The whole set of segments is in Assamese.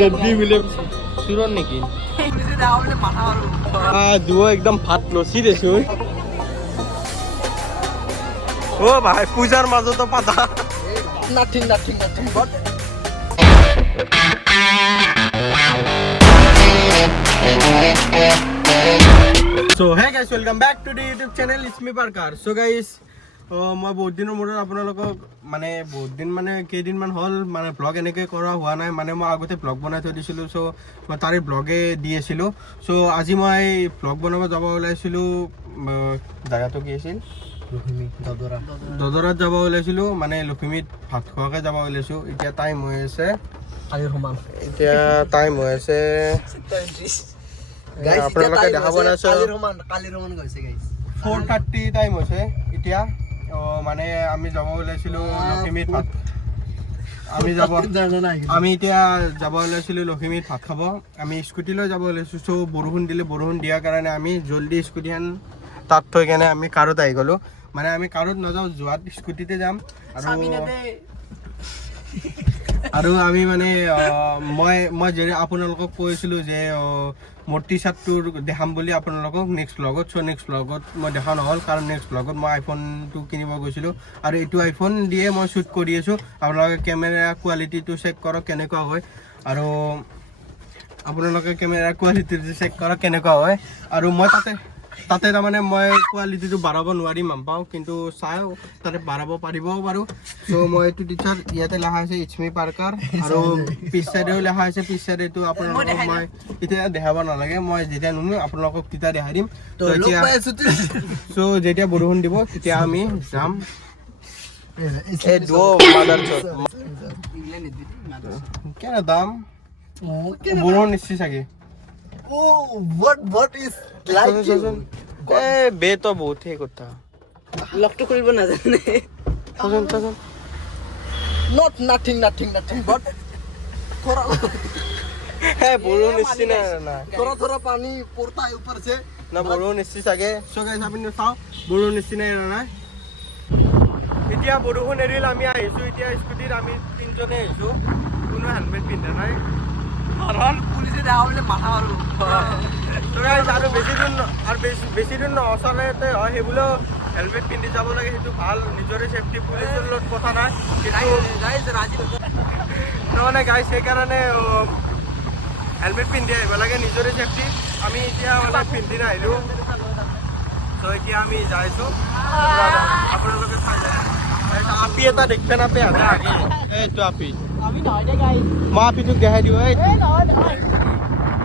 নদী বোলে চুৰণ নেকি দুও একদম ভাত লচি দেচোন ও ভাই পূজাৰ মাজতো পাতা Nothing. But So hey guys, welcome back to the YouTube channel. It's me Parkar. So guys, মই বহুত দিনৰ মূৰত আপোনালোকক বহুত দিন কেইদিনমান হ'ল ব্লগ এনেকৈ কৰা হোৱা নাই মই আগতে ব্লগ বনাই থৈ দিছিলোঁ চ' মই তাৰে ব্লগে দি আছিলোঁ চ' আজি মই ব্লগ বনাব যাব ওলাইছিলোঁ জেগাটো কি আছিল দদৰাত যাব ওলাইছিলোঁ লখিমীত ভাত খোৱাকৈ যাব ওলাইছোঁ এতিয়া টাইম হৈ আছে আপোনালোকে দেখা পোৱা নাছে 4:30 টাইম হৈছে এতিয়া আমি যাব ওলাইছিলোঁ লখিমীত ভাত আমি এতিয়া যাব ওলাইছিলোঁ লখিমীত ভাত খাব আমি স্কুটি লৈ যাব ওলাইছোঁ চ' বৰষুণ দিয়াৰ কাৰণে আমি জল্দি স্কুটিখন তাত থৈ কেনে আমি কাৰত আহি গ'লোঁ আমি কাৰত নাযাওঁ যোৱাত স্কুটিতে যাম আৰু আমি মই যে আপোনালোকক কৈছিলোঁ যে মোৰ টি চাৰ্টটো দেখাম বুলি আপোনালোকক নেক্সট ব্লগত মই দেখা নহ'ল কাৰণ নেক্সট ব্লগত মই আইফোনটো কিনিব গৈছিলোঁ আৰু এইটো আইফোন দিয়ে মই শ্বুট কৰি আছোঁ আপোনালোকে কেমেৰা কোৱালিটিটো চেক কৰক কেনেকুৱা হয় আৰু আপোনালোকে কেমেৰা কোৱালিটিটো চেক কৰক কেনেকুৱা হয় আৰু মই তাতে তাৰমানে মই কোৱালিটিটো বঢ়াব নোৱাৰিম পাওঁ কিন্তু চাওঁ তাতে বঢ়াব পাৰিবও পাৰোঁ চ' মই এইটো টিচাৰ ইয়াতে লেখা আছে ইটছ মি পাৰ্কাৰ আৰু পিছ চাইডেও লেখা আছে পিছ চাইডেটো আপোনালোকক মই এতিয়া দেখাব নালাগে মই যেতিয়া নুনো আপোনালোকক তেতিয়া দেখাই দিম চ' যেতিয়া বৰষুণ দিব তেতিয়া আমি যাম কেনে দাম বৰষুণ নিশ্চয় চাগে what is like you? বে তো বহুত হে কথা লকটো কৰিব নাজানে not nothing but है বৰষুণ নিশ্চয় না थोड़ा पानी पड़ता है ऊपर से না বৰষুণ নিশ্চয় চাগে সো গাইস আপুনি চাও বৰষুণ নিশ্চয় নাই এতিয়া বৰষুণ এৰিল আমি আহিছো এতিয়া স্কুটিত আমি তিনজনে আহিছো কোনো হেলমেট পিন্ধা নাই কাৰণ পুলিচে দেখা বলে মাথা মাৰবো তো গাইস আৰু বেছি দিন নচলেতে হয় সেইবুলো হেলমেট পিন্ধি যাব লাগে সেইটো ভাল নিজৰে সেফটি পুলিচৰ লগত কথা নাই গাইস ৰাজি নহলে গাইস সেইকাৰণে হেলমেট পিন্ধি আহিব লাগে নিজৰে সেফটি আমি এতিয়া পিন্ধি নাহিলোঁ তো এতিয়া আমি যাইছোঁ আপোনালোকে চাই যায় আপি এটা দেখবে নাপে আগে এইটো আপি আমি নহয় দে গাইস মই আপিটোক দেখাই দিওঁ এই নহয়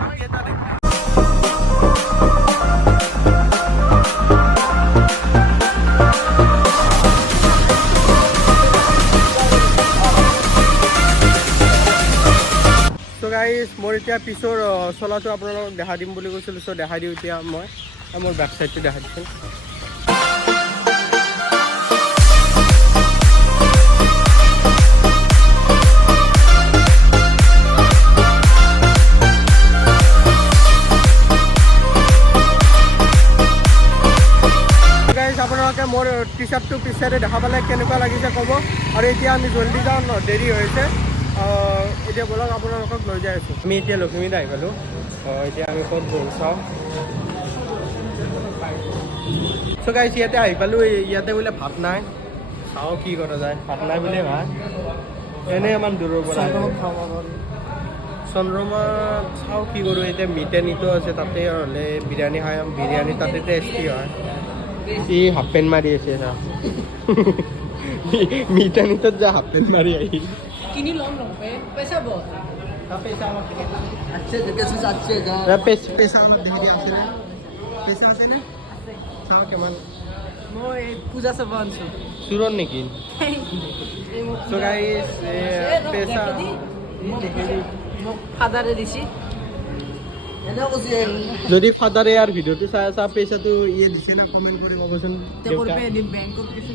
আপি এটা দেখ তো গাইস মোৰ এতিয়া পিছৰ চলাটো আপোনালোকক দেখা দিম বুলি কৈছিলোঁ চ' দেখাই দিওঁ এতিয়া মই মোৰ বেক চাইডটো দেখাই দিছোঁ আপোনালোকে মোৰ টি চাৰ্টটো পিছ চাইডে দেখা পালে কেনেকুৱা লাগিছে ক'ব আৰু এতিয়া আমি জল্দি যাওঁ দেৰি হৈছে এতিয়া বলক আপোনালোকক লৈ যাই আছোঁ আমি এতিয়া লখিমীত আহি পালোঁ এতিয়া আমি ক'ত গ'ল চাওঁ চ' গাইছ ইয়াতে আহি পালোঁ ইয়াতে বোলে ভাত নাই চাওঁ কি কৰা যায় ভাত নাই বোলে ভাত এনেই ইমান দূৰৰ পৰা চন্দ্ৰমা চাওঁ কি কৰোঁ এতিয়া মিট এণ্ড ইটো আছে তাতে হ'লে বিৰিয়ানী খাই বিৰিয়ানী তাতে টেষ্টি হয় ই হাফ পেণ্ট মাৰি আছে মিট এণ্ড ইটত যা হাফ পেণ্ট মাৰি আহি কিনি লম পইচা বল पैसा अच्छे कैसे अच्छे पैसा देहरी आछे पैसा আছে না চাও কেমন মই পূজা সব আনছো সুরন নেকি সো গাইস पैसा মোক ফাদারে দিছি এনে কইছি যদি ফাদারে আর ভিডিওটো চাই আছে পইসাটো ইয়ে দিছে না কমেন্ট কৰি কবচোন তে করবে নিম ব্যাংকত কিছু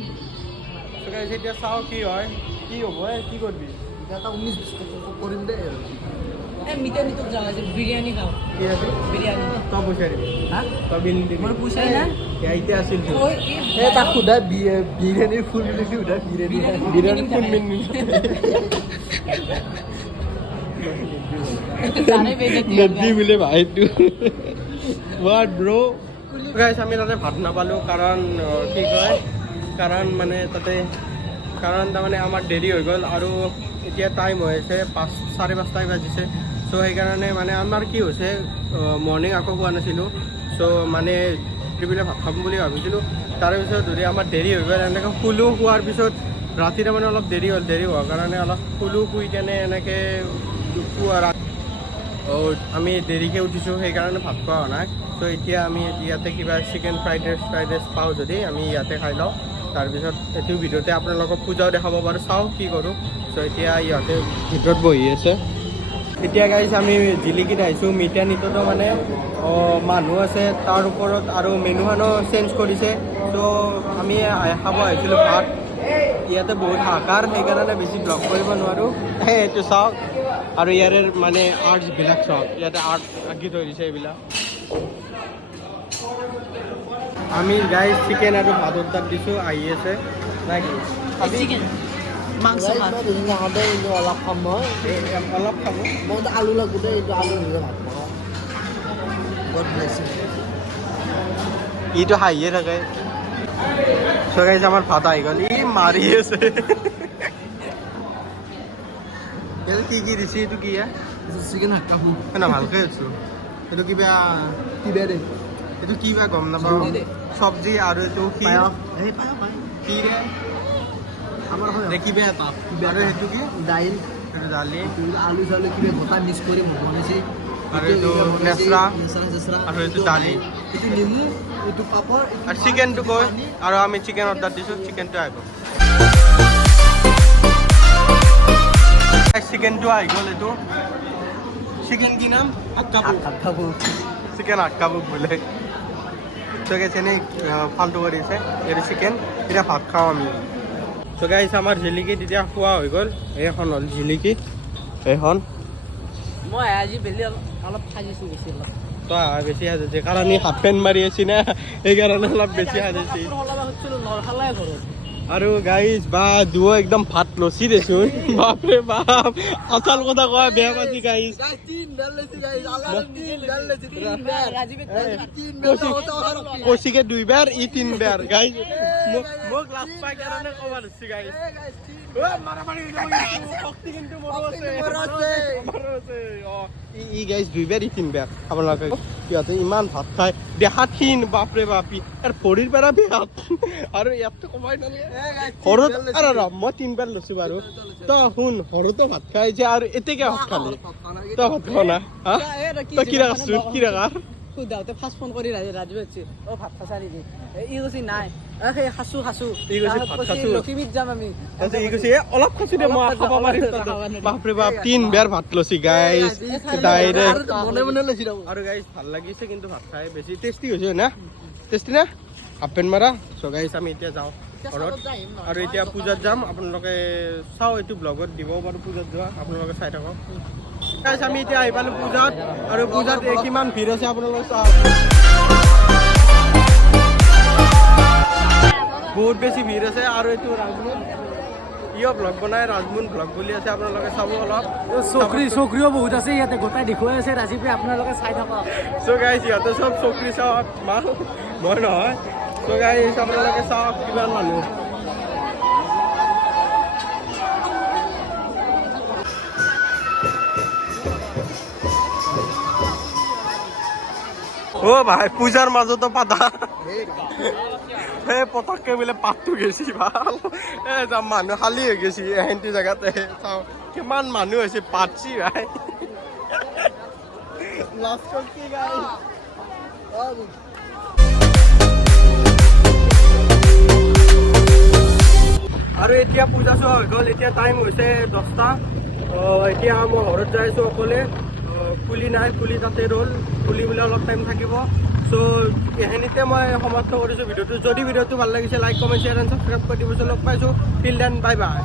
সো গাইস এটা চাও কি হয় কি হ'ব কি করবি এটা 19 করিম দে এ মিটে নিতো যা আছে বিরিয়ানি খাও কি আছে বিরিয়ানি তো পয়সা দিবি হ্যাঁ তো বিল দিবি মোর পয়সা না এইতে আছিল তো এ তা খুদা বিরিয়ানি ফুল মিলিছি উডা বিরিয়ানি ফুল মিল নদী বোলে ভাইটো হোৱাট ব্ৰ গাইছ আমি তাতে ভাত নাপালোঁ কাৰণ কি কয় কাৰণ মানে তাতে কাৰণ তাৰমানে আমাৰ দেৰি হৈ গ'ল আৰু এতিয়া টাইম হৈ আছে 5:30 বাজিছে চ' সেইকাৰণে মানে আমাৰ কি হৈছে মৰ্ণিং আকৌ খোৱা নাছিলোঁ চ' মানে টিপিলে ভাত খাম বুলি ভাবিছিলোঁ তাৰপিছত যদি আমাৰ দেৰি হৈ গ'ল এনেকৈ শুলোঁ শোৱাৰ পিছত ৰাতি তাৰমানে অলপ দেৰি হোৱাৰ কাৰণে অলপ শুলোঁ শুই কেনে এনেকৈ আমি দেৰিকৈ উঠিছোঁ সেইকাৰণে ভাত খোৱা হোৱা নাই চ' এতিয়া আমি ইয়াতে কিবা চিকেন ফ্ৰাইড ৰাইচ পাওঁ যদি আমি ইয়াতে খাই লওঁ তাৰপিছত এইটো ভিডিঅ'তে আপোনালোকক পূজাও দেখাব পাৰোঁ চাওঁ কি কৰোঁ চ' এতিয়া ইহঁতে ভিতৰত বহি আছে এতিয়া গাইছ আমি জিলিকিত আহিছোঁ মিটানিটোতো মানে মানুহ আছে তাৰ ওপৰত আৰু মেনুখনো চেঞ্জ কৰিছে ত' আমি খাব আহিছিলোঁ ভাত ইয়াতে বহুত হাহাকাৰ সেইকাৰণে বেছি ব্লগ কৰিব নোৱাৰোঁ এইটো চাওক আৰু ইয়াৰে মানে আৰ্টছবিলাক চাওক ইয়াতে আৰ্ট আঁকি থৈ দিছে এইবিলাক আমি গাইছ চিকেন আৰু ভাত অৰ্ডাৰ দিছোঁ আহি আছে নাকি চিকেন মাংস ভাত অলপ খাম মই অলপ খাব মইতো আলু লাগো দেই এইটো আলু দিলে ভাত খাওঁ গড ব্লেছ ইটো হাঁহিয়ে থাকে চ' গাইছ আমাৰ ভাত আহি গ'ল ই মাৰি আছে এইটো কি দিছে এইটো কি চিকেন হাক্কা খাওঁ না ভালকৈ আছোঁ এইটো কিবা কিবা দে এইটো কিবা গম নাপাওঁ চব্জি আৰু এইটো কি পায়স এই পায়স পায় কি ৰে আমাৰ হয় কিবা এটা আৰু সেইটো কি দাইল এইটো দালি আলু চালু কিবা গোটা মিক্স কৰি বনাইছে আৰু এইটো নেচৰা নেচৰা আৰু এইটো দালি এইটো নেমু এইটো পাপৰ আৰু চিকেনটো কৈ আৰু আমি চিকেন অৰ্ডাৰ দিছোঁ চিকেনটো আহিব চিকেনটো আহি গ'ল এইটো চিকেন কি নাম খাব চিকেন আটকাবুক বোলে চ' গাইছ এনেই ফাল্টু কৰিছে এইটো চিকেন এতিয়া ভাত খাওঁ আমি চ' গাইছ আমাৰ জিলিকি তেতিয়া খোৱা হৈ গ'ল এইখন হ'ল জিলিকি এইখন মই আজি বেলি অলপ সাজিছোঁ বেছি অলপ তই বেছি সাজিছে কাৰণ ই হাফ পেণ্ট মাৰি আছি না সেইকাৰণে অলপ বেছি সাজিছে নৰখালাই ঘৰত আৰু গাইজ বা দুয়ো একদম ভাত লচি দেচোন বাপৰে বাপ আচল কথা কোৱা বেয়া পাতি গাইজ কৌশিকে 2 বাৰ ই 3 বাৰ গাইজ মোক লাজ পাই কাৰণে ক'ব দিছে গাইজ ই গাইজ 2 বাৰ ই 3 বাৰ আপোনালোকে সিহঁতে ইমান ভাত খায় দেখাত ক্ষীণ বাপৰে বাপি আৰু ভৰিৰ পৰা বেয়া আৰু ইয়াততো কমাই নালাগে ঘৰত মই 3 বাৰ লৈছোঁ বাৰু তই শুন ঘৰতো ভাত খাইছে আৰু এতেকে ভাত খালি তই ভাত খাৱ না হা তই কি ৰাখাইছোঁ কি ৰাখা সুধাওঁতে ফাৰ্ষ্ট ফোন কৰি ৰাজীৱ হৈছে ভাত খাইছা নেকি ই কৈছে নাই সেই খাইছোঁ ই কৈছে ভাত খাইছোঁ লখিমীত যাম আমি ই কৈছে অলপ খাইছোঁ দে মই খাব পাৰিম বাপৰে বাপ 3 বাৰ ভাত লৈছি গাইজ ডাইৰেক্ট মনে মনে লৈছি আৰু গাইজ ভাল লাগিছে কিন্তু ভাত খাই বেছি টেষ্টি হৈছে না টেষ্টি না হাফ পেণ্ট মাৰা চ' গাইজ আমি এতিয়া যাওঁ ঘৰত আৰু এতিয়া পূজাত যাম আপোনালোকে চাওঁ এইটো ব্লগত দিবও পাৰোঁ পূজাত যোৱা আপোনালোকে চাই থাকক গাইজ আমি এতিয়া আহি পালোঁ পূজাত আৰু পূজাত কিমান ভিৰ আছে আপোনালোকে চাওক বহুত বেছি ভিৰ আছে আৰু এইটো ৰাজমুন ইও ব্লগ বনাই ৰাজমুন ব্লগ বুলি আছে আপোনালোকে চাব অলপ চকৰিও বহুত আছে ইয়াতে গোটাই দেখুৱাই আছে ৰাজীৱে আপোনালোকে চাই থাকক চ' গাইজ সিহঁতে চব চকৰি চাওক মাল মই নহয় চ' গাইজ আপোনালোকে চাওক কিমান মানুহ অ' ভাই পূজাৰ মাজতো পাতা সেই পটককে বোলে পাতটো গেছি ভাল যাম মানুহ খালী হৈ গেছি এহেঁতি জেগাতে চাওঁ কিমান মানুহ হৈছে পাতছি ভাই লাষ্টত কি গাই আৰু এতিয়া পূজা চোৱা হৈ গ'ল এতিয়া টাইম হৈছে 10টা এতিয়া মই ঘৰত যাই আছোঁ অকলে কুলি নাই কুলি তাতে ৰ'ল কুলি বোলে অলপ টাইম থাকিব চ' এইখিনিতে মই সমাপ্ত কৰিছোঁ ভিডিঅ'টো যদি ভিডিঅ'টো ভাল লাগিছে like comment share and subscribe কৰি দিব লগ পাইছোঁ টিল দেন বাই বাই